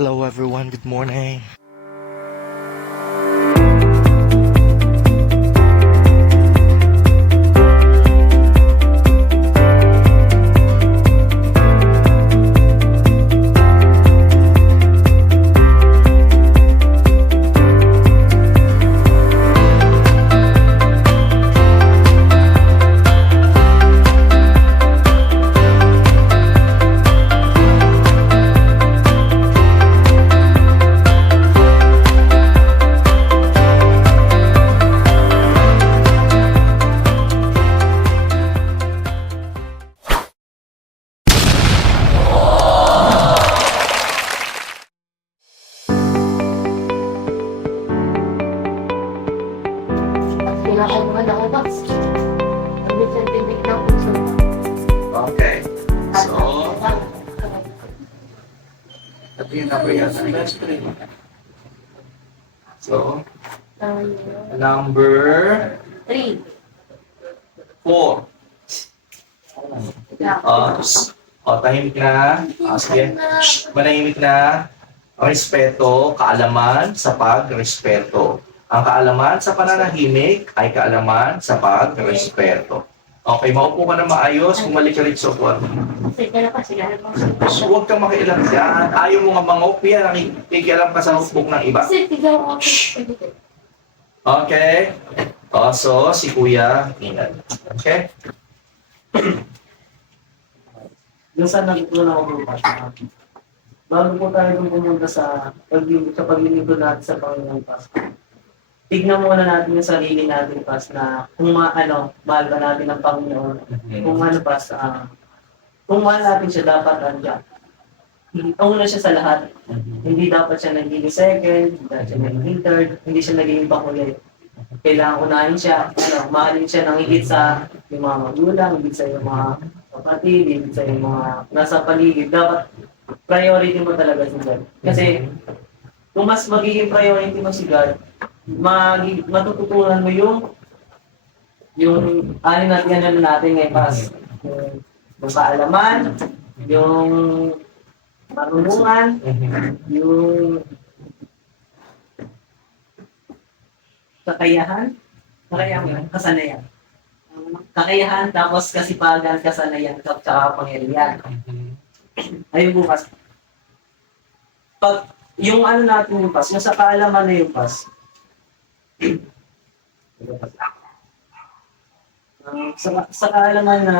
Hello everyone, good morning. Kinakabahan ako, Box. Ang bitin-tibig ng puso. Okay. So, ito yung number yan sa screen. So, number 3. 4. Tahimik na. Sige. Manahimik na. Respeto, kaalaman sa pagrespeto. Ang kaalaman sa pananahimik ay kaalaman sa pagrespeto. Okay, maupo ka na maayos, bumalik ka rin sa upuan. Sige na pa, sige na pa. Huwag kang makialam dyan. Ayaw mo nga mangop yan, nakikialam ka sa hukbok ng iba. Kasi tigaw ako. Okay? So, si Kuya, ingat. Okay? Yung sa nagtulong ako bukas, bago po tayo nung pumunta sa paglilingkod natin sa Panginoon Pas, tignan muna natin yung sarili natin Pas na kung mahal ba natin ang Panginoon, kung Pas, kung mahal natin siya, dapat andiyan. Una siya sa lahat. Hindi dapat siya naging second, hindi dapat siya naging third, hindi siya naging panghuli. Kailangan unahin siya, mahalin siya ng higit sa yung mga magulang, higit sa yung mga kapatid, higit sa yung mga nasa paligid. Dapat priority mo talaga si God. Kasi kung mas magiging priority mo si God, matututunan mo yung alin natin ngayon Pas. Yung kaalaman, yung marunungan, yung kakayahan, kasanayan. Kakayahan, tapos kasipagan, kasanayan, tsaka pangyarihan. Ayun bukas. Pag yung natin yung Pas, yung sa kaalaman na yung Pas, sa kaalaman na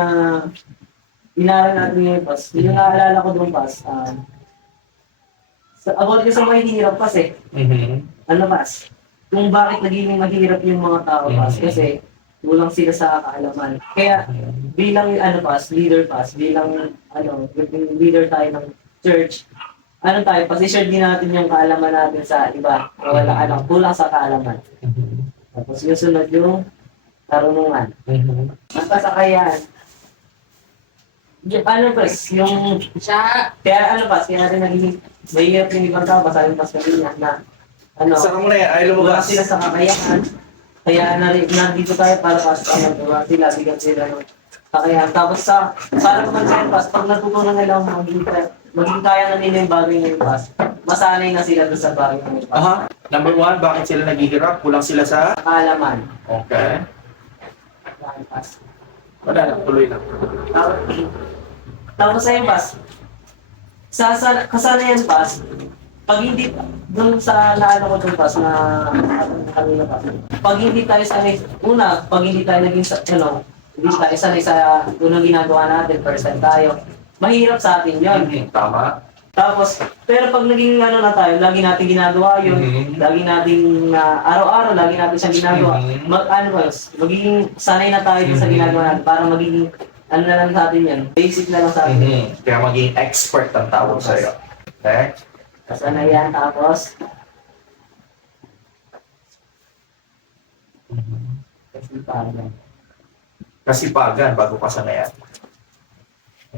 inaral natin yung Pas, yung naalala ko doon Pas, about yung sa mga hirap Pas Pas, kung bakit naging mahirap yung mga tao Pas, kasi kulang sila sa kaalaman. Kaya bilang Pas, leader Pas, bilang leader tayo ng church, tayo, pasishare din natin yung kaalaman natin sa iba. Wala kulang sa kaalaman. Tapos yung sunod yung karunungan. Ang kasakayan. Pas, yung kaya Pas, kaya natin naging mahirap yung ibang tao, basahin Pas kanina na Saka mo na yan, ayaw wala lumabas. sila sa kakayahan. Kaya nandito tayo para Pas, wala sila, bigyan sila ng kakayahan. Tapos para naman sa'yo Pas, pag natutunan nila maging kaya na nila yung bagay ngayon Pas, masanay na sila doon sa bagay ngayon Pas. Number 1, bakit sila naghihirap? Kulang sila sa... Kaalaman. Okay. Pas. Wala na, tuloy lang. Tapos sa'yo Pas, kasanayan Pas, pag hindi, doon sa naano ko doon Pas, na kanina Pas, pag hindi tayo sanay, pag hindi tayo naging, hindi tayo sanay sa unang ginagawa natin, first time tayo, mahirap sa atin yun. Tama. Tapos, pero pag naging na tayo, lagi natin ginagawa yun, lagi nating araw-araw, lagi natin siyang ginagawa, magiging sanay na tayo sa ginagawa natin para magiging, na lang sa atin yan, basic na lang sa atin. Kaya maging expert ang tawag sa'yo. Okay? Kasanayan, tapos, Kasipagan bago kasanayan.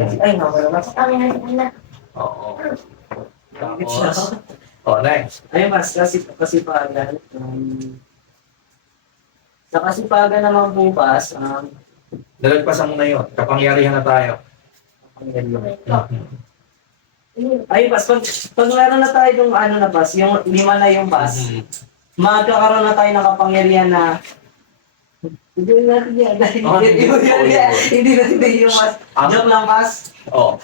ay, nawala mas. Oo. Tapos, next. Ayun mas, kasipagan. Sa kasipagan naman bukas, Nalagpasan mo na yun. Kapangyarihan na tayo. Ay, pas, pag meron na tayo yung ano na pas, yung 5 na yung pas, magkakaroon na tayo ng kapangyarihan na hindi natin yan. Hindi natin yung pas. Joke lang pas. Oh.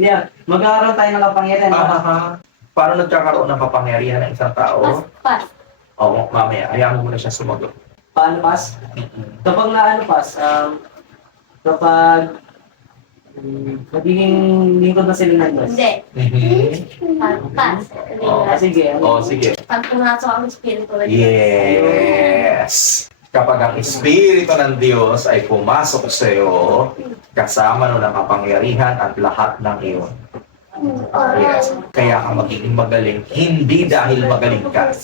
Yeah, magkakaroon tayo ng kapangyarihan na Paano nagkakaroon ng kapangyarihan ng isang tao? Pas. Oo, mamaya. Hayaan mo muna siya sumagot. paano pas. Kapag na ano pas, kapag magiging lingkod na sila ng Diyos. Hindi. Pas. Sige. Sige. Pag pumasok ang Espiritu ng Diyos. Yes! Kapag ang Espiritu ng Diyos ay pumasok sa iyo, kasama nun ang kapangyarihan at lahat ng iyon. Yes. Kaya ka magiging magaling, hindi dahil magaling ka,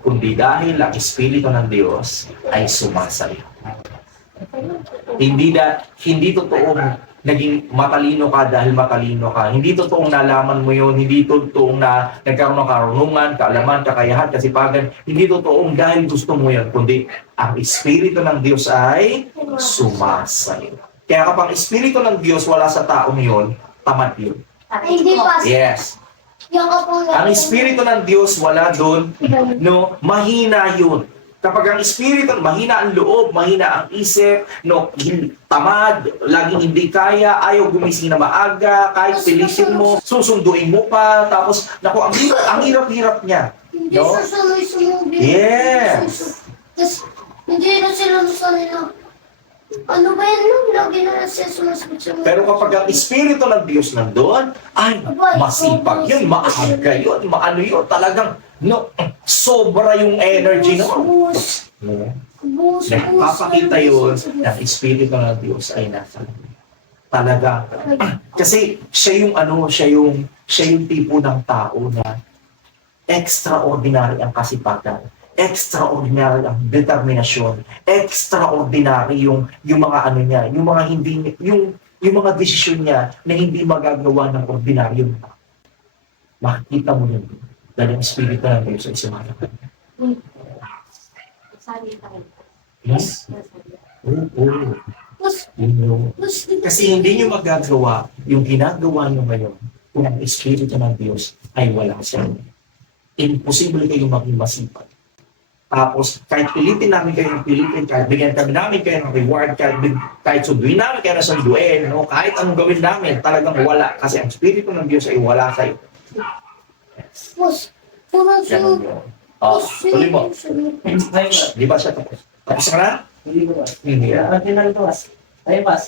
kundi dahil ang Espiritu ng Diyos ay sumasayo. Hindi totoong naging matalino ka dahil matalino ka. Hindi totoong nalaman mo yun. Hindi totoong na nagkaroon ng karunungan, kaalaman, kakayahan, kasipagan. Hindi totoong dahil gusto mo yun. Kundi ang Espiritu ng Diyos ay sumasayo. Kaya kapag Espiritu ng Diyos wala sa taong yun, tamad yun. Hindi pas. Yes. Ang Espiritu ng Diyos wala doon, no, mahina yun. Kapag ang Espiritu, mahina ang loob, mahina ang isip, no, tamad, laging hindi kaya, ayaw gumising na maaga, kahit pilisin mo, susunduin mo pa, tapos, naku, ang hirap-hirap niya. Hindi No? susunod-sunod. Yes. Tapos, hindi na sila nila. Ano ba yan nun? Lagi na lang sila sumasagot sa mga. Pero kapag ang Espiritu ng Diyos nandun, ay, masipag yun, maaga yun, maano yun, talagang, no, sobra yung energy naman. Bus. No? Bus. Nagpapakita yun ng Espiritu ng Diyos ay nasa talaga. Kasi siya yung siya yung tipo ng tao na extraordinary ang kasipagan, extraordinary ang determinasyon, extraordinary yung mga ano niya, yung mga hindi yung mga desisyon niya na hindi magagawa ng ordinaryong tao. Makikita mo yun dahil ang Espiritu ng Diyos ay sumasagot. Sabi tayo. Yes? Oo. Bus. Yun. Bus. Kasi hindi nyo magagawa yung ginagawa nyo ngayon kung ang Espiritu ng Diyos ay wala sa inyo. Imposible kayo maging masipag. Tapos, kahit pilitin namin kayo ng pilitin, kahit bigyan kami namin kayo ng reward, kahit sunduin namin kayo na sunduin, no? Kahit anong gawin namin, talagang wala. Kasi ang Espiritu ng Diyos ay wala sa iyo. Bus. Puro Ganun sunod. yun. Tuloy mo. Di ba siya tapos? Tapos ka na? Hindi ko pas. Hindi. Ang tinanong pas. Ay pas.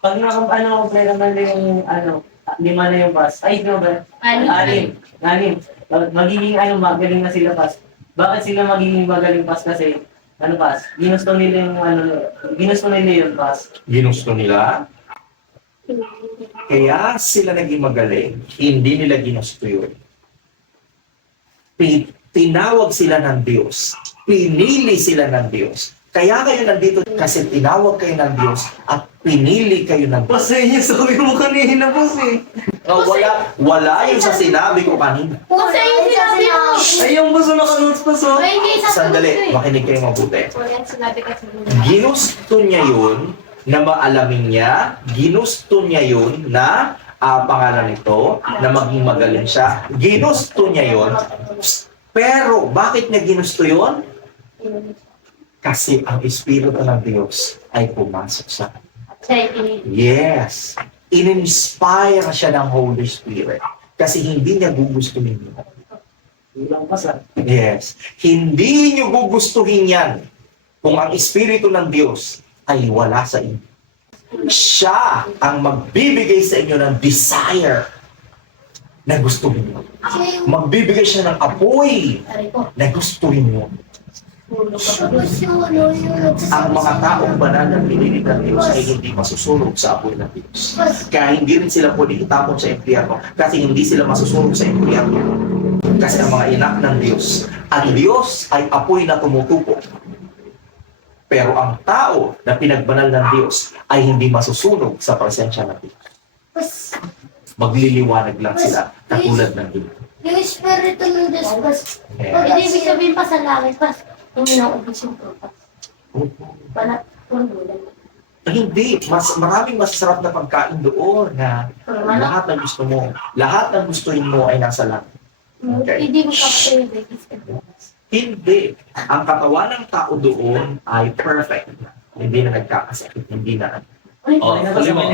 Pag na-compare naman yung 5 na yung pas. Ay, no ba? 6. Magiging magaling na sila pas. Bakit sila magiging magaling pas? Kasi, pas, ginusto nila yung pas. Ginusto nila? Kaya sila naging magaling. Hindi nila ginusto yun. Tinawag sila ng Diyos. Pinili sila ng Diyos. Kaya kayo nandito kasi tinawag kayo ng Diyos at pinili kayo ng Diyos. Pas, yun yung sabi mo kanina, pas eh. Wala yung sa sinabi ko kanina. Bus ay yung sinabi mo. Ay, yung baso nakanotes pas oh. Ay, hindi sa Sandali, makinig kayo mabuti. Wala yung sinabi kasi Ginusto niya yun na maalamin niya. Ginusto niya yun na pangalan nito, na maging magaling siya. Ginusto niya yun. Pero, bakit niya ginusto yun? Kasi ang Espiritu ng Diyos ay pumasok sa kanya. Yes. In-inspire siya ng Holy Spirit. Kasi hindi niya gugustuhin yun. Ilang pas ah. Yes. Hindi niyo gugustuhin yan kung ang Espiritu ng Diyos ay wala sa inyo. Siya ang magbibigay sa inyo ng desire na gustuhin mo. Magbibigay siya ng apoy na gustuhin mo. Tapos yung Ang mga taong banal na pinili ng Diyos ay hindi masusunog sa apoy ng Diyos. Kaya hindi rin sila pwede itapon sa impyerno kasi hindi sila masusunog sa impyerno. Kasi ang mga anak ng Diyos, ang Diyos ay apoy na tumutupo. Pero ang tao na pinagbanal ng Diyos ay hindi masusunog sa presensya ng Diyos. Magliliwanag lang sila katulad ng Diyos. yung Espiritu ng Diyos, bus. Hindi ibig sabihin pa sa langit, pas. Yung naubos yung trupas. Wala, pundo lang. Hindi, maraming masasarap na pagkain doon na lahat ng gusto mo, lahat ng gustuhin mo ay nasa langit. Okay. Hindi mo kapatid. Hindi. Ang katawan ng tao doon ay perfect. Hindi na nagkakasakit, hindi na. Oh, tuloy mo.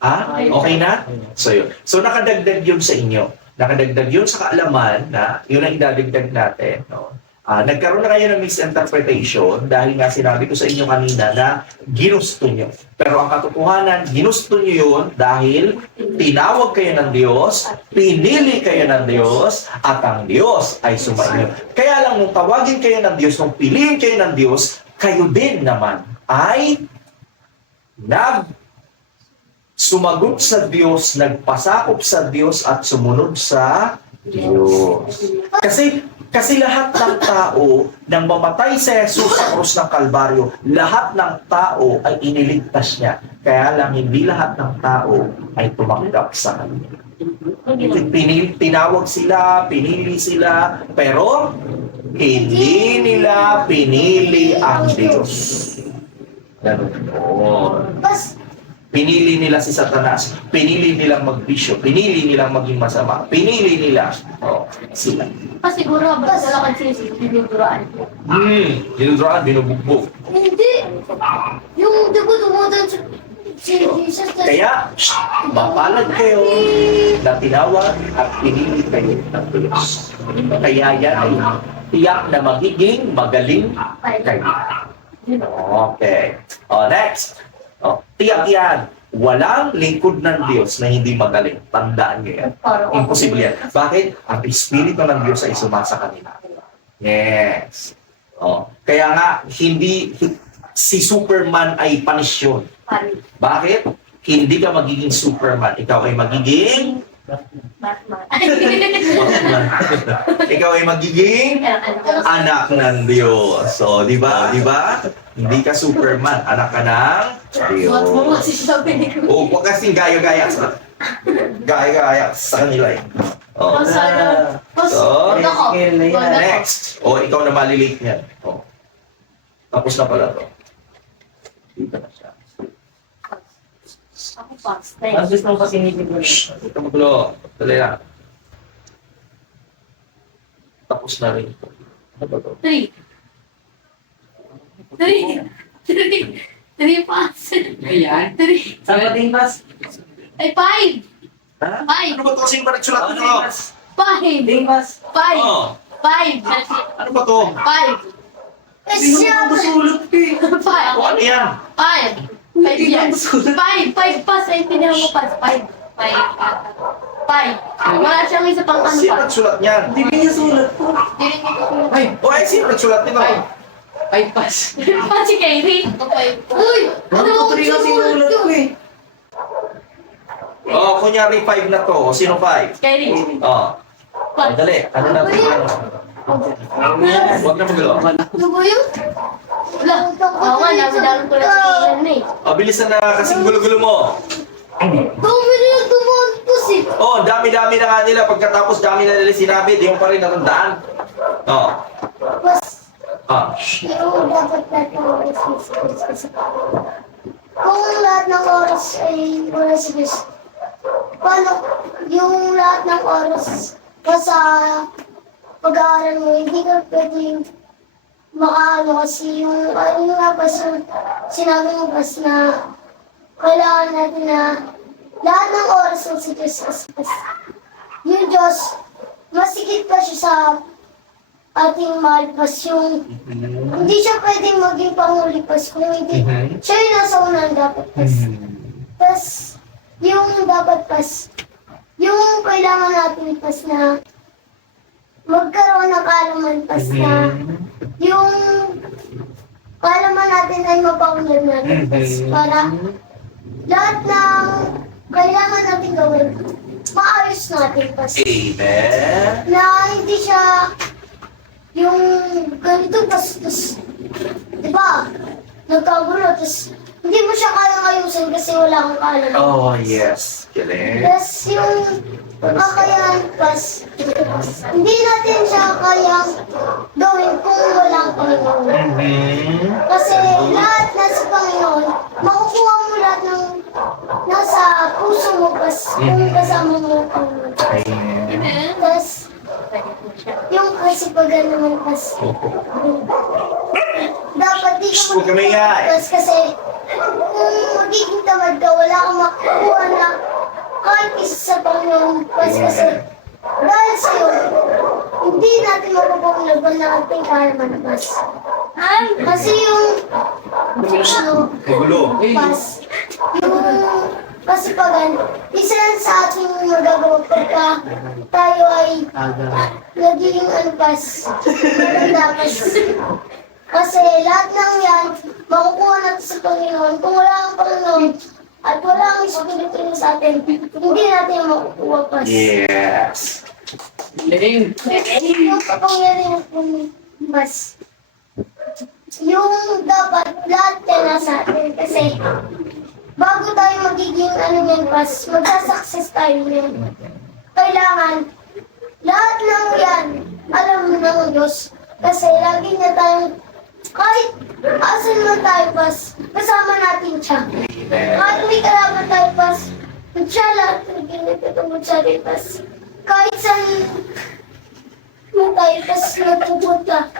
Ah, okay na? So yun. So nakadagdag yun sa inyo. Nakadagdag yun sa kaalaman na yun ang idadagdag natin. No? Nagkaroon na kayo ng misinterpretation dahil nga sinabi ko sa inyo kanina na ginusto nyo. Pero ang katotohanan, ginusto nyo yun dahil tinawag kayo ng Diyos, pinili kayo ng Diyos, at ang Diyos ay sumainyo. Kaya lang nung tawagin kayo ng Diyos, nung piliin kayo ng Diyos, kayo din naman ay sumagot sa Diyos, nagpasakop sa Diyos at sumunod sa Diyos. Kasi lahat ng tao nang mamatay si Jesus sa krus ng Kalbaryo, lahat ng tao ay iniligtas niya. Kaya lang hindi lahat ng tao ay tumanggap sa kanya. Tinawag sila, pinili sila, pero hindi nila pinili ang Diyos. Ganun. Pinili nila si Satanas, pinili nilang magbisyo, pinili nilang maging masama, pinili nila sila. Siguro, habang nalakad siya, dinuduraan. Dinuduraan, binubugbog. Hindi. Yung dugo tumutan si Jesus. Kaya, mapalad kayo na tinawag at pinili kayo ng Diyos. Kaya yan ay tiyak na magiging magaling kayo. Okay. Next. Tiyak yan. Walang lingkod ng Diyos na hindi magaling. Tandaan nyo yan. Imposible yan. Bakit? Ang Espiritu ng Diyos ay sumasa kanila. Yes. Kaya nga, hindi si Superman ay panisyon. Bakit? Hindi ka magiging Superman. Ikaw ay magiging Batman. Ikaw ay magiging anak ng Diyos. So, di ba? Di ba? Hindi ka Superman. Anak ka ng Diyos. Huwag kasing gaya-gaya sa kanila eh. So, next. Ikaw na malilate niyan. Tapos na pala to. Dito na siya. Ako fast. Ang gusto mo kasi nipid mo. Ito magulo. Dali na. Tapos na rin. Ano ba to? 3 pass. Ayan. 3. Sabating pas. Ay, 5. Ha? Five. Ano ba to? Kasi ba nagsulat mo? 5. Ding pas. 5. Oh. 5. Ano ba to? 5. Siya. Sulot ka eh. 5. Ano yan? 5. 5 yan. 5 pass. Ay, pinira mo pass. 5. 5. Wala siyang isa pang ano Sino pa. nagsulat niyan? Hindi ka niya sulat po. Hindi rin ito. Ay, Sino nagsulat nito? ay pas. Pa si Kairi. Uy! Ano ko rin ang sinulat ko eh. Kunyari 5 na to. Sino 5? Kairi. Dali. Ano na to? Huwag na magulo. Ano ba yun? Wala. Oo nga, nabidaan ko lang sa ilan eh. Bilisan na kasing gulo-gulo mo. Dami na yung tumuntos eh. Dami-dami na nga nila. Pagkatapos dami na nila sinabi, di mo pa rin natandaan. Mas, Shh. yung dapat lahat ng oras is kung lahat ng oras ay wala si Diyos, paano yung lahat ng oras pa sa pag-aaral mo, hindi ka pwedeng makaano kasi yung ano nga ba sinabi mo ba na kailangan natin na lahat ng oras ng si Diyos kasi yung Diyos, masigit pa siya sa ating mahal pas yung hindi siya pwedeng maging panguli pas kung hindi siya yung nasa unang dapat pas. Tapos yung dapat pas, yung kailangan natin pas na magkaroon ng kaalaman pas na yung kaalaman natin ay mapaunlad natin pas para lahat ng kailangan natin gawin maayos natin pas. Amen. Na hindi siya yung ganito, tapos, di ba, nagkagulo, tapos hindi mo siya kayang ayusin kasi wala kang kaalaman. Oh, yes. Galing. Tapos yung kakayahan pas, hindi natin siya kayang gawin kung wala ang Panginoon. Mhm. Kasi lahat nasa Panginoon, makukuha mo lahat ng nasa puso mo pas kung kasama mo ang Panginoon. Amen. Tapos, yung kasipagan naman pas, dapat di ka Huwag ka maingay. magpapas kasi kung magiging tamad ka, wala kang makukuha na kahit isa sa Panginoon pas kasi dahil sa'yo, hindi natin mapapanglaban ng ating kaalaman pas. Kasi yung ano, Magulo. pas, yung kasipagan, isa yan sa ating magagawa pagka tayo ay naging pas, maganda pas. Kasi lahat ng yan, makukuha natin sa Panginoon. Kung wala ang Panginoon at wala ang Espiritu niya sa atin, hindi natin makukuha pas. Yes. Yung kapangyarihan ng mas yung dapat lahat yan nasa atin kasi bago tayo magiging ano yan pas, magsasucess tayo yan. Kailangan lahat ng yan alam ng Diyos kasi lagi niya tayong kahit asan man tayo pas, kasama natin siya. Kahit may kalaban tayo pas, siya lahat ng ginagtatungkol sa atin pas. Kahit saan mo tayo pas nagpupunta.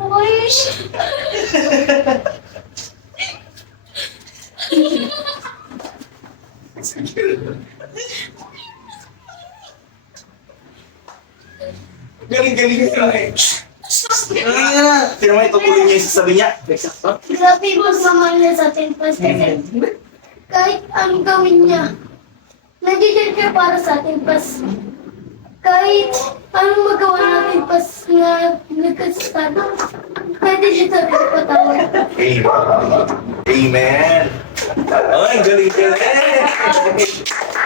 Uy! Galing-galing ka eh. Pero may tutuloy niya yung sasabi niya. Grabe yung pagmamahal niya sa atin pas kasi kahit anong gawin niya, nandiyan siya para sa atin pas. Kahit anong magawa natin pas na nagkasasado, pwede siya sa atin patawad. Amen. Amen. Ay, galing-galing.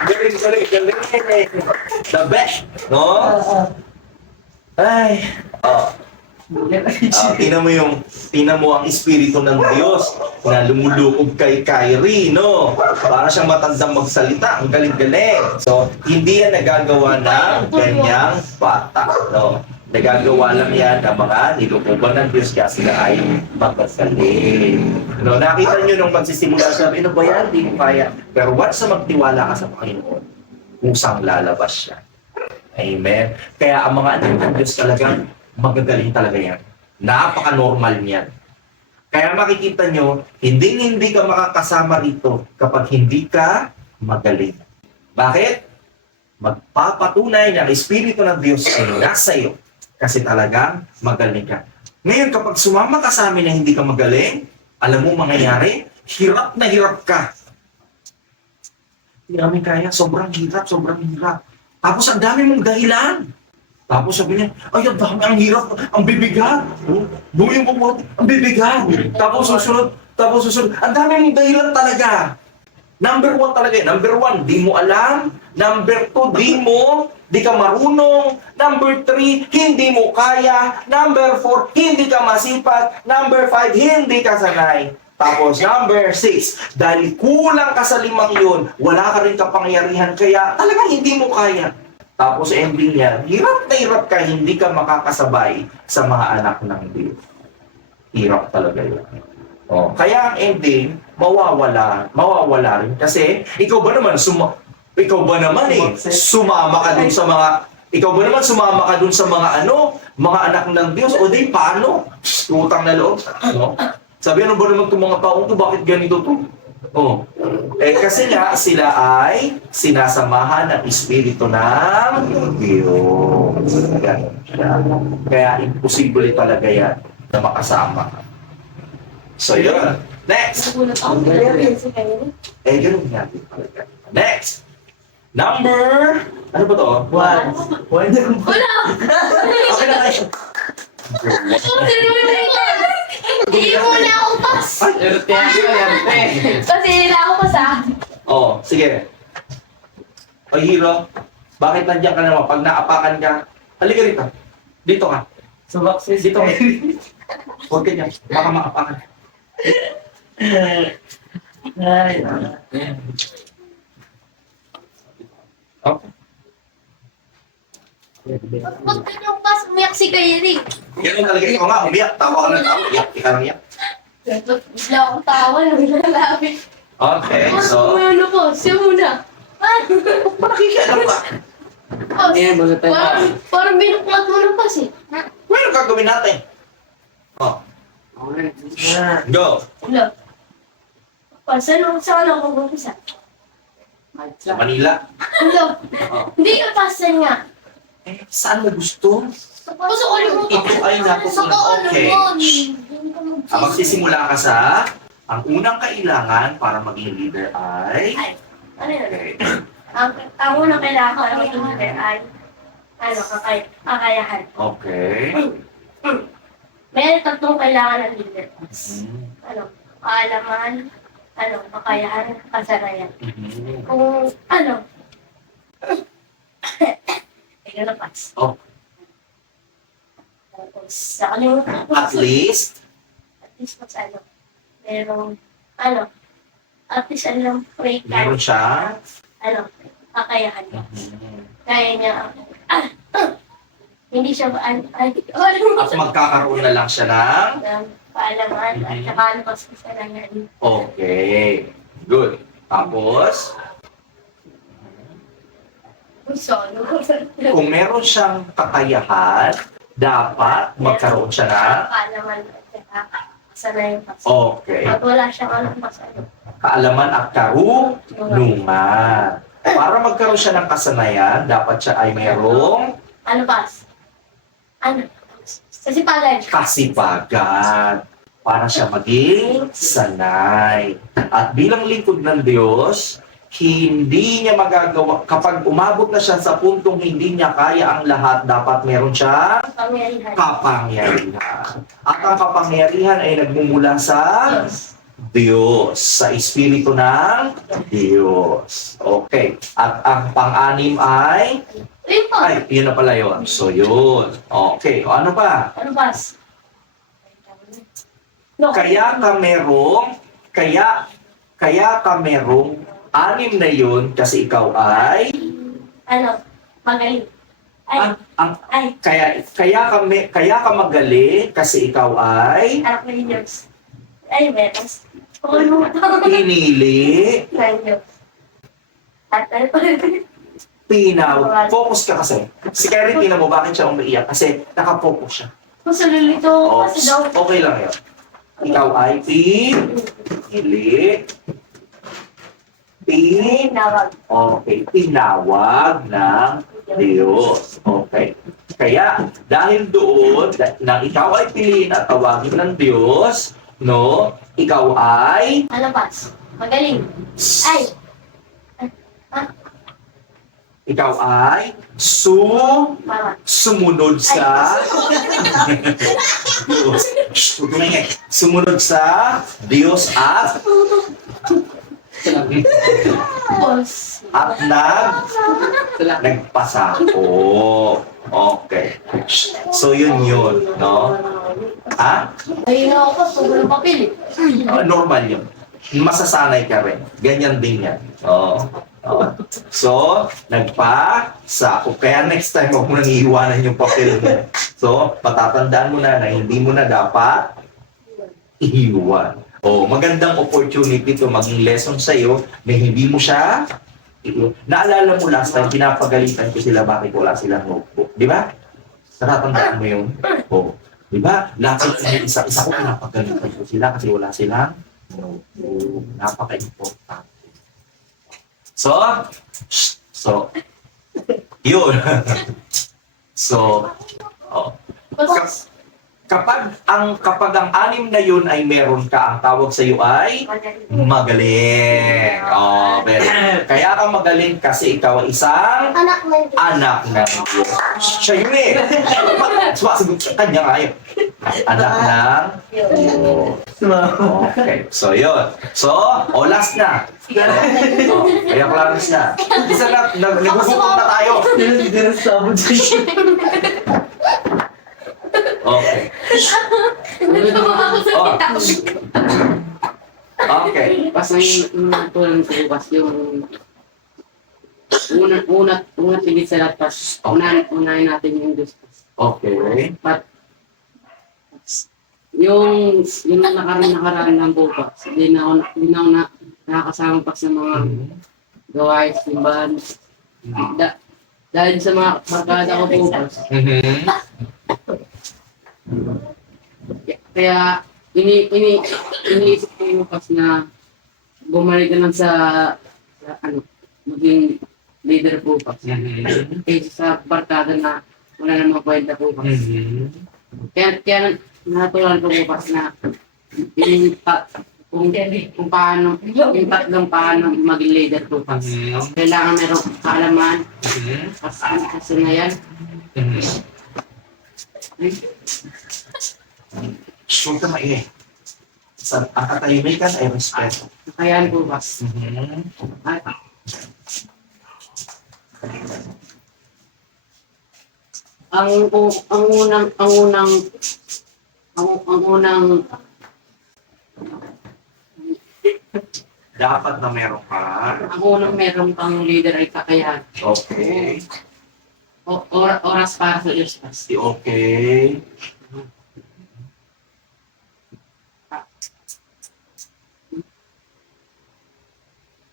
Galing-galing. The best, no? Ay. Tingnan mo ang espiritu ng Diyos na lumulukog kay Kyrie, no? Para siyang matandang magsalita, ang galing-galing. So, hindi yan nagagawa ng ganyang bata, no? Nagagawa lang yan ng mga nilukuban ng Diyos kaya sila ay magagaling. No, nakita nyo nung magsisimula, sabi, ano ba yan? Hindi mo kaya. Pero once na magtiwala ka sa Panginoon, kusang lalabas siya. Amen. Kaya ang mga anak ng Diyos talagang magagaling talaga yan. Napaka-normal niyan. Kaya makikita nyo, hindi ka makakasama rito kapag hindi ka magaling. Bakit? Magpapatunay na ang Espiritu ng Diyos ay nasa iyo kasi talagang magaling ka. Ngayon, kapag sumama ka sa amin na hindi ka magaling, alam mo mangyayari, hirap na hirap ka. Hindi namin kaya, sobrang hirap. Tapos ang dami mong dahilan. Tapos sabi niya, ay, ang dami, ang hirap, ang bibigat. Buhay mo po, ang bibigat. Tapos susunod, ang dami mong dahilan talaga. Number 1 talaga yun. Number 1, di mo alam. Number 2, di ka marunong. Number 3, hindi mo kaya. Number 4, hindi ka masipag. Number 5, hindi ka sanay. Tapos number 6, dahil kulang ka sa 5 yun, wala ka rin kapangyarihan, kaya talagang hindi mo kaya. Tapos ending niya, hirap na hirap ka, hindi ka makakasabay sa mga anak ng Diyos. Hirap talaga yun. Oh, kaya ang ending, mawawala rin. Kasi, ikaw ba naman sumama ka dun sa mga, mga anak ng Diyos, o di, paano? Utang na loob. No? Sabi, ano ba naman itong mga taong to? Bakit ganito to? Oh. Kasi nga, sila ay sinasamahan ng Espiritu ng Diyos. Ganun siya. Kaya imposible talaga yan na makasama. So, yun. Next. Ganun Ganun nga. Next. Number, ano ba to? 1. Wala! Okay na tayo. Hindi mo na ako pas! Kasi na ako pas Oh, sige. Ay, Hiro. Bakit nandiyan ka naman? Pag naapakan ka, halika rito. Dito ka. Sa boxes. Dito ka. Huwag ka niya. Baka makapakan. Ay, Okay. Pag kanyang pas, umiyak si Kyrie. Ganun talaga. Ikaw nga, umiyak. Tawa ka ng tawa. Iyak. Ikaw lang iyak. Bigla akong tawa, naglalapit. Okay, so... Ano po, siya muna. Nakikialam ka. Pas, Ayan, muna tayo. parang binuklat mo ng pas eh. Meron gagawin natin. Oh, Na. go. Wala. Pas, saan ako mag-umpisa? Sa Manila. Wala. Oh. Hindi ka pasan nga. Eh, saan mo gusto? Gusto ko alam mo. Ito ay natutunan. Okay. Magsisimula ka sa... Ang unang kailangan para maging leader ay... Ano yun? Okay. Ang unang kailangan ko ng leader ay kakayahan. Okay. May tatlong kailangan ng leader. Mhm. Kaalaman, kakayahan, kasanayan. Mhm. Kung ikaw na pas. Oh. Tapos, nakalimutan ko. At least, mas merong, at least pray meron siya. kakayahan niya. Mhm. Kaya niya, hindi siya, At magkakaroon na lang siya ng... ng paalaman at Mhm. saka pas kasanayan. Okay. Good. Tapos, Solo. kung meron siyang kakayahan, dapat magkaroon siya ng... Paalaman at saka kasanayan pas. Okay. Pag wala siyang pas, Kaalaman at karunungan. Para magkaroon siya ng kasanayan, dapat siya ay mayroong pas? Kasipagan. kasipagan para siya maging sanay. At bilang lingkod ng Diyos, hindi niya magagawa, kapag umabot na siya sa puntong hindi niya kaya ang lahat, dapat meron siya Pangyarihan. kapangyarihan. At ang kapangyarihan ay nagmumula sa Diyos, sa Espiritu ng Diyos. Okay. At ang pang-anim ay, Ayun pa. ay, yun na pala yun. So, yun. Okay. O, ano pa? Ano pas? No. Kaya ka merong anim na yun kasi ikaw ay, Magaling. Ay, kaya ka magaling kasi ikaw ay anak ni Diyos. Ay, metas. Ano ito? pinili, Ng Diyos. At ano pa rin? focus ka kasi. Si Karen, tingnan mo bakit siya umiiyak kasi nakapokus siya. Kung sa lulito, Oh, kasi daw. okay lang yun. Ikaw ay pinili, Nawag. okay, tinawag ng Diyos. Okay. Kaya, dahil doon, nang ikaw ay piliin at tawagin ng Diyos, no, ikaw ay Ano pas? Magaling. Ay. ikaw ay Mama. sumunod sa Diyos. Shh, huwag maingay. Sumunod sa Diyos at Boss. nagpasako. Okay. So yun, no? Ha? Ayun ako pa, sobrang papel eh. Normal yun. Masasanay ka rin. Ganyan din yan. Oo. So, nagpasako. Kaya next time, huwag mo nang iiwanan yung papel mo. So, patatandaan mo na hindi mo na dapat iiwan. Magandang opportunity to maging lesson sa'yo na hindi mo siya naalala mo last time, pinapagalitan ko sila bakit wala silang notebook. Di ba? Natatandaan mo yun? Di ba? Lahat ng isa ko pinapagalitan ko sila kasi wala silang notebook. Napaka-importante. So, yun. Boss. Kapag ang anim na yun ay meron ka, ang tawag sa iyo ay magaling. Kaya ka magaling kasi ikaw ay isang Anak ng Diyos. anak ng Diyos. Siya yun eh. Sumasagot sa kanya nga yun. Anak ng Diyos. Okay. So, yun. So, last na. Kaya Clarence na. Isa na, nagugutom na tayo. Okay. Oh. Okay. Pas yung natulan ko pas yung una tigit sa lahat pas unahin natin yung Diyos pas. Okay. But yung nakaraan ng bukas, hindi na ako nakakasama pa sa mga gawain simbahan. Dahil sa mga barkada ko bukas. Kaya iniisip ko yung bukas na bumalik na lang sa maging leader bukas. Kaysa sa barkada na wala namang kwenta bukas. Kaya natulan ko bukas na kung paano, yung tatlong paano maging leader bukas. Kailangan merong kaalaman, kasi na yan. Huwag ka maingay. Ang katahimikan ay respeto. Kaya bukas. At ang unang Dapat na meron ka. ang unang meron kang leader ay kakayahan. Okay. Oras para sa Diyos. Okay.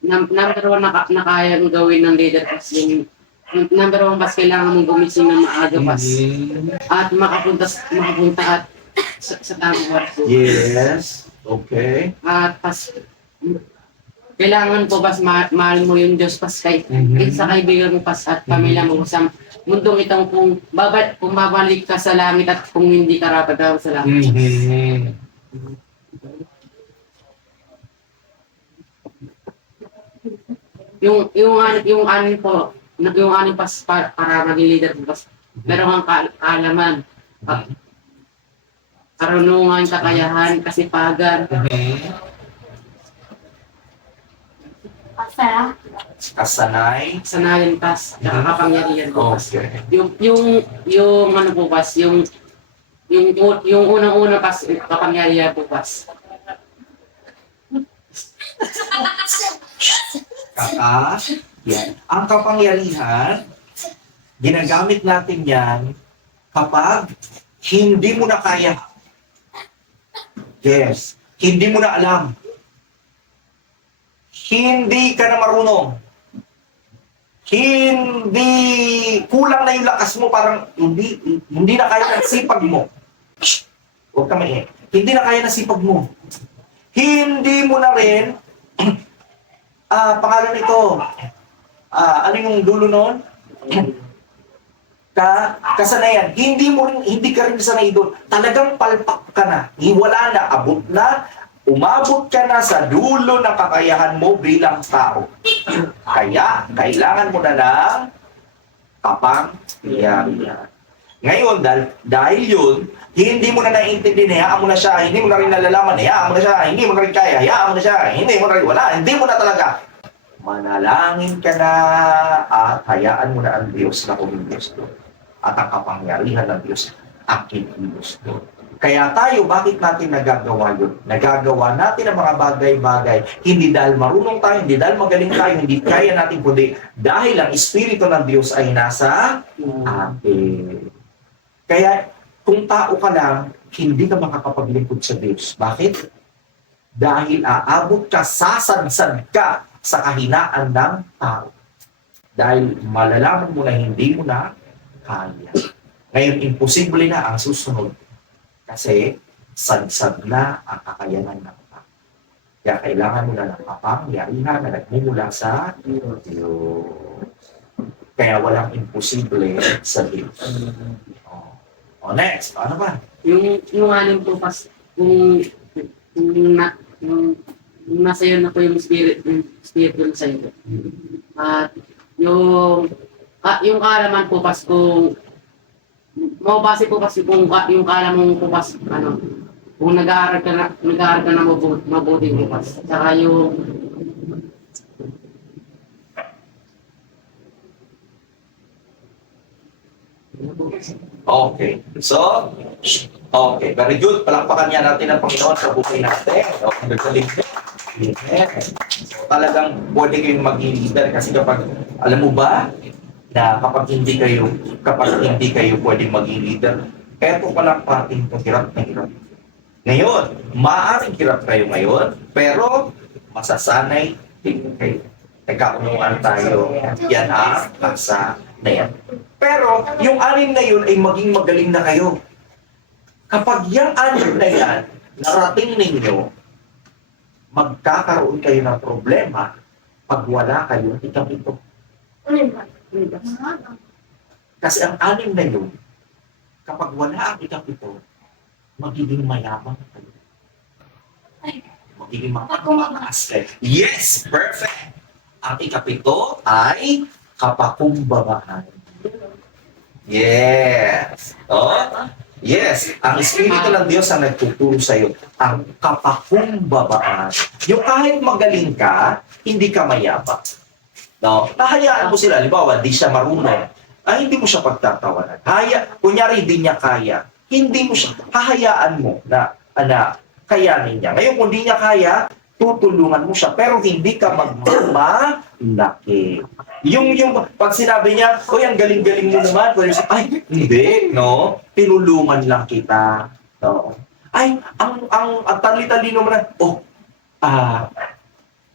Number one na kayang gawin ng leader pas yung number one pas kailangan mong gumising ng maaga pas at makapunta at sa tamang oras. Yes. Okay. At pas kailangan po pas mahal mo yung Diyos pas kay sa kaibigan mo pas at pamilya mo sa mundong itong kung babalik ka sa langit at kung hindi ka rapat daw sa langit. Yung anin pas para maging leader po pas meron kang kaalaman, karunungan, kakayahan, kasipagan, Kasanay. sanayan pas, tsaka kapangyarihan po pas. Okay. Yung ano po pas, yung unang-una pas, kapangyarihan po pas. Yan. Ang kapangyarihan, ginagamit natin yan kapag hindi mo na kaya. Yes. Hindi mo na alam. Hindi ka na marunong. Hindi kulang na yung lakas mo, parang hindi na kaya ng sipag mo. Huwag ka maingay. Hindi na kaya ng sipag mo. Hindi mo na rin pangalan nito, ano yung dulo noon? Kasanayan. Hindi ka rin sanay doon. Talagang palpak ka na. Wala na, abot na, umabot ka na sa dulo ng kakayahan mo bilang tao. Kaya, kailangan mo na ng kapangyarihan. Ngayon, dahil yun, hindi mo na naiintindihan, hayaan mo na siya, hindi mo na rin nalalaman, hayaan mo na siya, hindi mo na rin kaya, hayaan mo na siya, hindi mo na rin wala, hindi mo na talaga. Manalangin ka na at hayaan mo na ang Diyos na kumilos doon. At ang kapangyarihan ng Diyos ang kikilos doon. Kaya tayo, bakit natin nagagawa yun? Nagagawa natin ang mga bagay-bagay, hindi dahil marunong tayo, hindi dahil magaling tayo, hindi kaya natin, kundi dahil ang Espiritu ng Diyos ay nasa atin. Kaya, kung tao ka lang, hindi ka makakapaglingkod sa Diyos. Bakit? Dahil aabot ka, sasadsad ka sa kahinaan ng tao. Dahil malalaman mo na hindi mo na kaya. Ngayon, imposible na ang susunod. Kasi, sadsad na ang kakayanan ng tao. Kaya kailangan mo na ng kapangyarihan na nagmumula sa Diyos. Kaya walang imposible sa Diyos. O next, ano ba? Yung anim po pas, kung nasa iyo na po yung spirit yung sa iyo. At yung kaalaman po pas kung mabase po kasi kung yung kaalaman po pas kung nag-aaral ka na mabuti po pas. Saka Okay. So, okay. Very good. Palakpakan niya natin ang Panginoon sa buhay natin. Okay, nagsaling din. Yes. So, talagang pwede kayong maging leader kasi kapag, alam mo ba, na kapag hindi kayo pwedeng maging leader, eto palang pating hirap na hirap. Ngayon, maaaring hirap kayo ngayon, pero masasanay din kayo. Nagkaunuan tayo. Yan ang paksa na yan. Pero, yung anim na yun ay maging magaling na kayo. Kapag yung anim na yan, narating ninyo, magkakaroon kayo ng problema pag wala kayong ikapito. Kasi ang anim na yun, kapag wala ang ikapito, magiging mayabang kayo. Magiging mataas kayo. Yes! Perfect! Ang ikapito ay kapakumbabaan. Yes! Oh? Yes! Ang Espiritu ng Diyos ang nagtuturo sa iyo. Ang kapakumbabaan. Yung kahit magaling ka, hindi ka mayabang. No? Hahayaan mo sila. Halimbawa, di siya marunong. Hindi mo siya pagtatawanan. Kunyari, di niya kaya. Hindi mo siya. Hahayaan mo na kayanin niya. Ngayon, kung di niya kaya, tutulungan mo siya. Pero hindi ka magmamalaki. Yung pag sinabi niya, "Uy, ang galing-galing mo naman." Ay, hindi, no? Tinulungan lang kita. No? Ay, ang tali-talino mo na,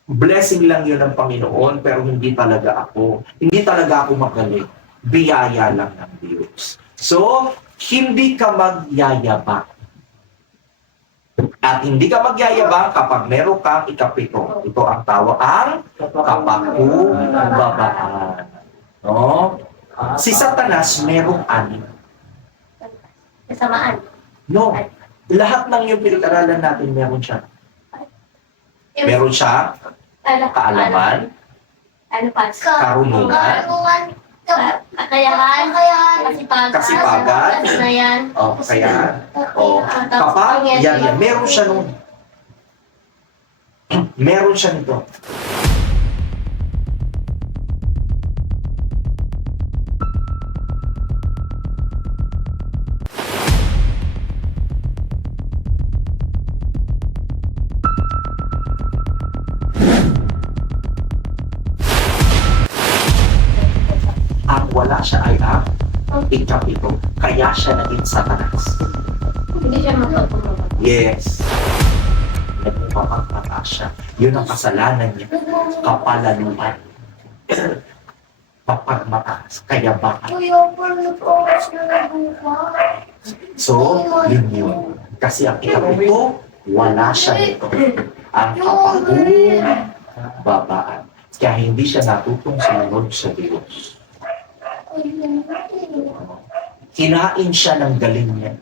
blessing lang yun ng Panginoon, pero hindi talaga ako. Hindi talaga ako magaling. Biyaya lang ng Diyos. So, hindi ka magyayabang. At hindi ka magyayabang kapag meron kang ikapito. Ito ang tawag ang kapakumbabaan. No? Si Satanas merong anim. Kasamaan. No. Lahat ng yung pinag-aralan natin meron siya. Meron siya kaalaman, Ano pa? karunungan, Kakayahan. Kasipagan. Kasanayan. kaya, kapag yan, meron siya nun. Meron siya nito. Ang wala siya ay ang ikapito. Kaya siya naging Satanas. Hindi siya magpapumabag. Yes. Nagpapagmata siya. Yun ang kasalanan niya. Kapalaluan. Papagmataas. Kaya baka. Kuya, parang nag-oras na nabuka. So, yun. Kasi ang ikapito, wala siya nito. Ang kapakumbabaan. Kaya hindi siya natutong sumunod sa Diyos. Kinain siya ng galing niya.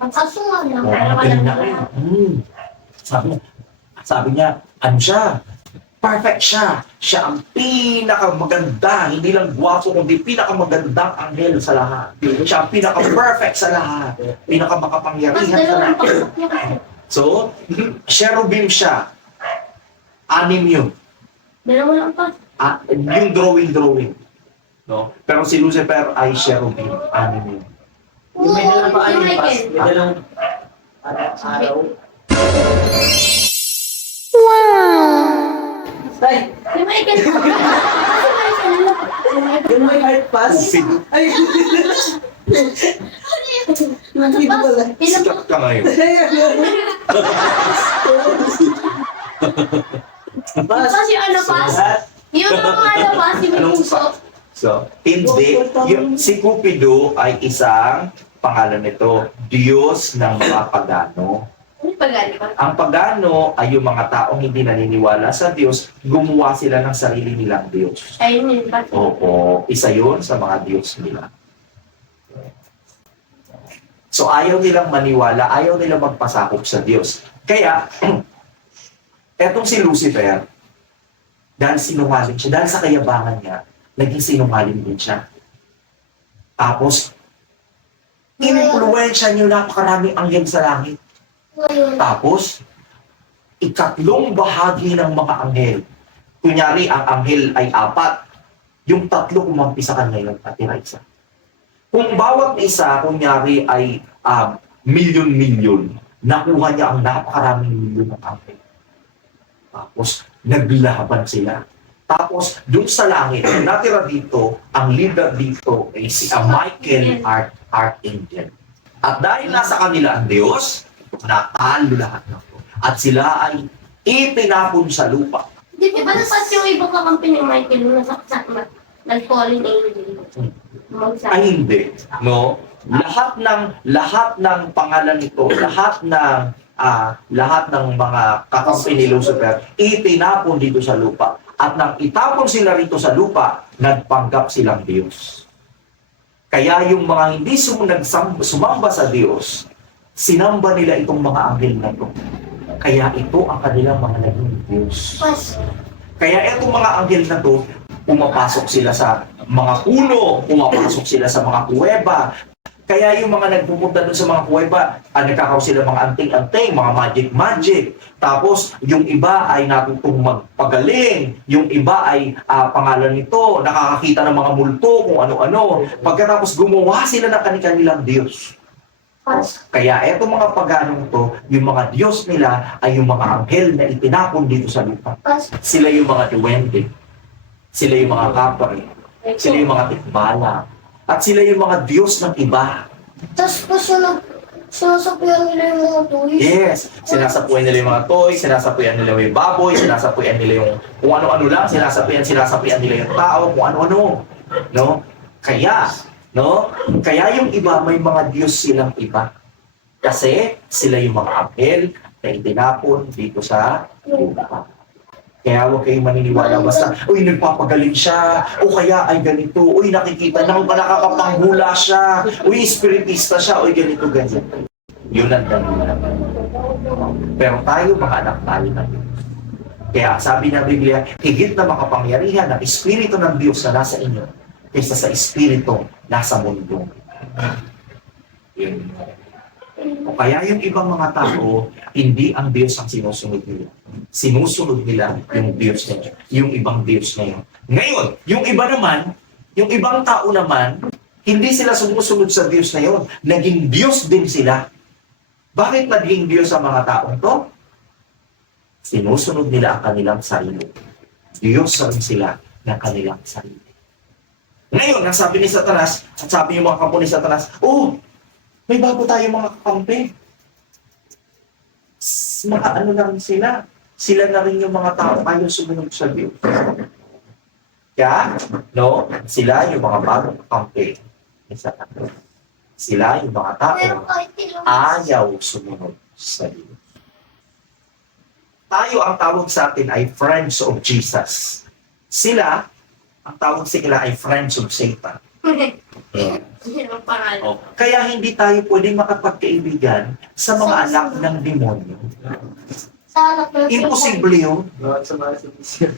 Ang kaso nga lang. Galing na kayo. Sabi niya, ano siya? Perfect siya. Siya ang pinakamaganda. Hindi lang gwapo, kundi pinakamagandang anghel sa lahat. Siya ang pinaka-perfect sa lahat. Pinakamakapangyarihan sa lahat. So, cherubim siya. Anim yun. Dalawa lang pa. Yung drawing. No? Pero si Lucifer ay cherubim. Anim yun. May dalang pa ano Yung pas? Michael. May dalang araw. Tay, Si Michael. yung may heart pass? Cupido. Ay, Cupido pala. Sikat ka ngayon. Pas. Pas yung ano, pas? Yung ano, pas, yung Anong puso. So, hindi. Yung si Cupido ay isang pangalan nito, Diyos ng mga pagano. Ano pagano pa? Ang pagano ay yung mga taong hindi naniniwala sa Diyos, gumawa sila ng sarili nilang Diyos. Ayun yun, pas. Oo, isa yun sa mga Diyos nila. So ayaw nilang maniwala, ayaw nilang magpasakop sa Diyos. Kaya, etong si Lucifer, dahil sinungaling siya, dahil sa kayabangan niya, naging sinungaling din siya. Tapos, inimpluwensya niyo napakaraming anghel sa langit. Ngayon, Tapos, ikatlong bahagi ng mga anghel. Kunyari, ang anghel ay 4. yung tatlo kumampi sa kanya yun at tira isa. Kung bawat isa, kunyari ay milyon-milyon, nakuha niya ang napakaraming milyon ng kampi. Tapos, naglaban sila. Tapos, dun sa langit, natira dito, ang leader dito ay si Michael Archangel. At dahil nasa kanila ang Diyos, natalo lahat ng to. At sila ay itinapon sa lupa. Di ba napas yung ibang kakampi ni Michael nung nasaksak na nag-fallen angel? Ay hindi, no? Lahat ng pangalan nito, lahat ng mga kakampi ni Lucifer, itinapon dito sa lupa. At nang itapon sila rito sa lupa, nagpanggap silang Diyos. Kaya yung mga hindi sumamba sa Diyos, sinamba nila itong mga anghel na ito. Kaya ito ang kanilang mga naging Diyos. Kaya itong mga anghel na ito, pumapasok sila sa mga puno, pumapasok sila sa mga kuweba. Kaya yung mga nagpupunta doon sa mga kuweba, nagkakaw sila mga anting-anting, mga magic-magic. Tapos, yung iba ay natutong magpagaling. Yung iba ay pangalan nito, nakakakita ng mga multo, kung ano-ano. Pagkatapos gumawa sila ng kanilang Diyos. Kaya eto mga paganong to, yung mga Diyos nila ay yung mga anghel na itinapon dito sa lupa. Sila yung mga duwende. Sila yung mga kapre. Sila yung mga tikbala. At sila yung mga Diyos ng iba. Tapos po sinasapuyan nila yung mga toys. Yes, sinasapuyan nila yung mga toy, sinasapuyan nila yung baboy, sinasapuyan nila yung kung ano-ano lang, sinasapuyan nila yung tao, kung ano-ano. No? Kaya yung iba, may mga Diyos silang iba. Kasi sila yung mga anghel na itinapon dito sa lupa. Kaya huwag kayong maniniwala basta, uy, nagpapagaling siya, o kaya ay ganito, uy, nakikita na nakakapanghula siya, uy, spiritista siya, uy, ganito, ganyan. Yun ang dahilan. Pero tayo, mga anak tayo na yun. Kaya sabi ng Biblia, higit na makapangyarihan ang Espiritu ng Diyos na nasa inyo kaysa sa Espiritu nasa mundo. Yun. O kaya yung ibang mga tao, hindi ang Diyos ang sinusunod nila. Sinusunod nila yung Diyos na yun, yung ibang Diyos na yun. Ngayon, yung iba naman, yung ibang tao naman, hindi sila sumusunod sa Diyos na yun. Naging Diyos din sila. Bakit naging Diyos ang mga taong to? Sinusunod nila ang kanilang sarili. Diyos rin sila ng kanilang sarili. Ngayon, ang sabi ni Satanas, at sabi yung mga kampo ni Satanas, oh, may bago tayo mga kakampi. Mga ano lang sila. Sila na rin yung mga tao ayaw sumunod sa Diyos. Kaya, no? Sila yung mga bagong kakampi. Sila yung mga tao ayaw sumunod sa Diyos. Tayo, ang tawag sa atin ay friends of Jesus. Sila, ang tawag sa kanila ay friends of Satan. Yun ang pangalan. Oh, kaya hindi tayo pwedeng makapagkaibigan sa mga anak ng demonyo. Sa anak ng Imposible yun. Bawat sa mga sinisip.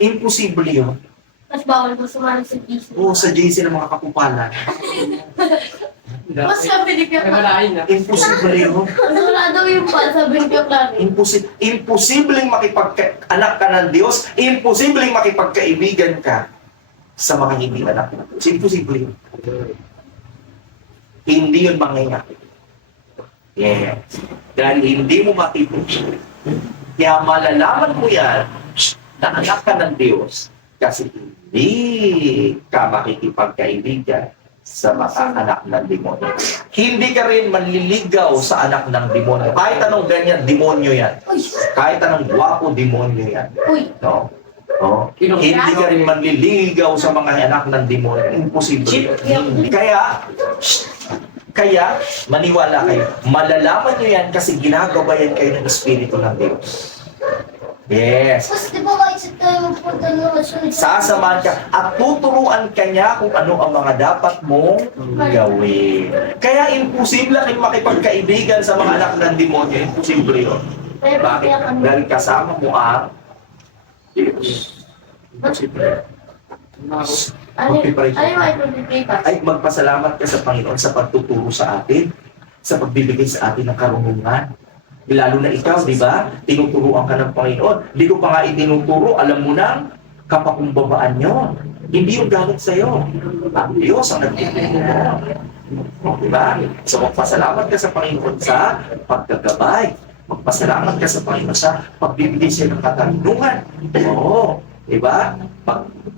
Imposible yun. Mas bawal mo sumali sa business. O sa JC ng mga kapupalan. Mas sabi ni Kaya Imposible yun. wala daw yung pan, sabi ni Kaya Imposibleng makipagka-anak ka ng Diyos. Imposibleng makipagkaibigan ka sa mga hindi anak ng Diyos. Imposible yun. Hindi yun mangyayari. Yes. Dahil hindi mo matitipid. Kaya malalaman mo yan na anak ka ng Diyos kasi hindi ka makikipagkaibigan sa mga anak ng demonyo. Hindi ka rin manliligaw sa anak ng demonyo. Kahit anong ganyan, demonyo yan. Kahit anong gwapo, demonyo yan. Uy, No? No? Hindi ka rin manliligaw sa mga anak ng demonyo. Imposible. Hindi. Kaya, maniwala kayo. Malalaman nyo yan kasi ginagabayan kayo ng Espiritu ng Diyos. Yes. Tapos di ba kaisip tayo magpunta ng masunod Sasamahan ka at tuturuan ka niya kung ano ang mga dapat mong gawin. Kaya imposible kang makipagkaibigan sa mga anak ng demonyo. Imposible yun. Bakit? Dahil kasama mo ang Diyos. Imposible. ano yung micro-debate? Ay magpasalamat ka sa Panginoon sa pagtuturo sa atin, sa pagbibigay sa atin ng karunungan. Lalo na ikaw, di ba? Tinuturuan ka ng Panginoon. Di ko pa nga itinuturo, alam mo na, kapakumbabaan yun. Hindi yung galit sa'yo. Ang Diyos ang nagbibigay mo. Diba? So magpasalamat ka sa Panginoon sa pagkagabay. Magpasalamat ka sa Panginoon sa pagbibigay sa'yo ng katanungan. Oo. Diba?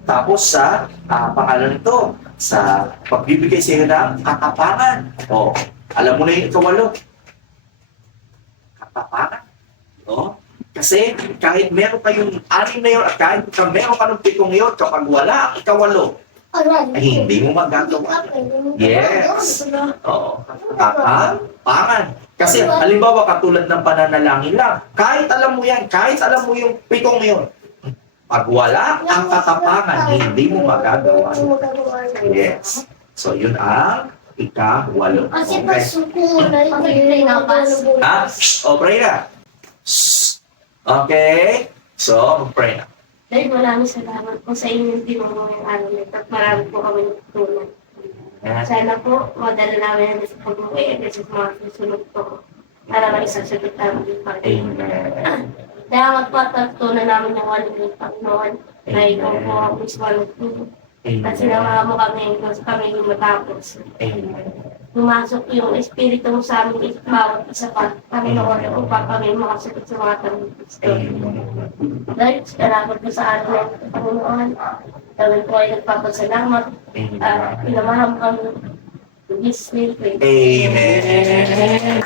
Tapos sa pangalan nito, sa pagbibigay sa'yo ng katapangan. Oo. Alam mo na yung ikawalo. Katapangan. Oo. Kasi kahit meron kayong 6 na yun at kahit meron ka ng 7 yun, kapag wala ang ikawalo, ay hindi mo magagawa. Yes. Oo. Katapangan. Kasi halimbawa katulad ng pananalangin lang, kahit alam mo yan, kahit alam mo yung 7 yun, pag wala ang katapangan, hindi mo magagawa. Yes. So yun ang ikawalo. Kasi Okay. pasuko na yun. Ha? O, pray na. Shh. Okay? So, pray na. Dahil maraming salamat po sa inyong tinulong ng araw nito at marami po kami natulungan. Sana po, madala namin sa pag-uwi at sa mga susunod po para maisasagot namin yung Panginoon. Amen. Salamat po at natutunan namin ng walang ng Panginoon na ikaw po ang mismo ng tulong. At sinama mo kami yung matapos. Amen. Pumasok yung Espiritu mo sa amin bawat isa pa, Panginoon, upang kami makasagot sa mga tanong gusto. Dahil salamat po sa araw na ito, Panginoon. Kami po ay nagpapasalamat at pinamahan mo kami. In Jesus' name, Amen.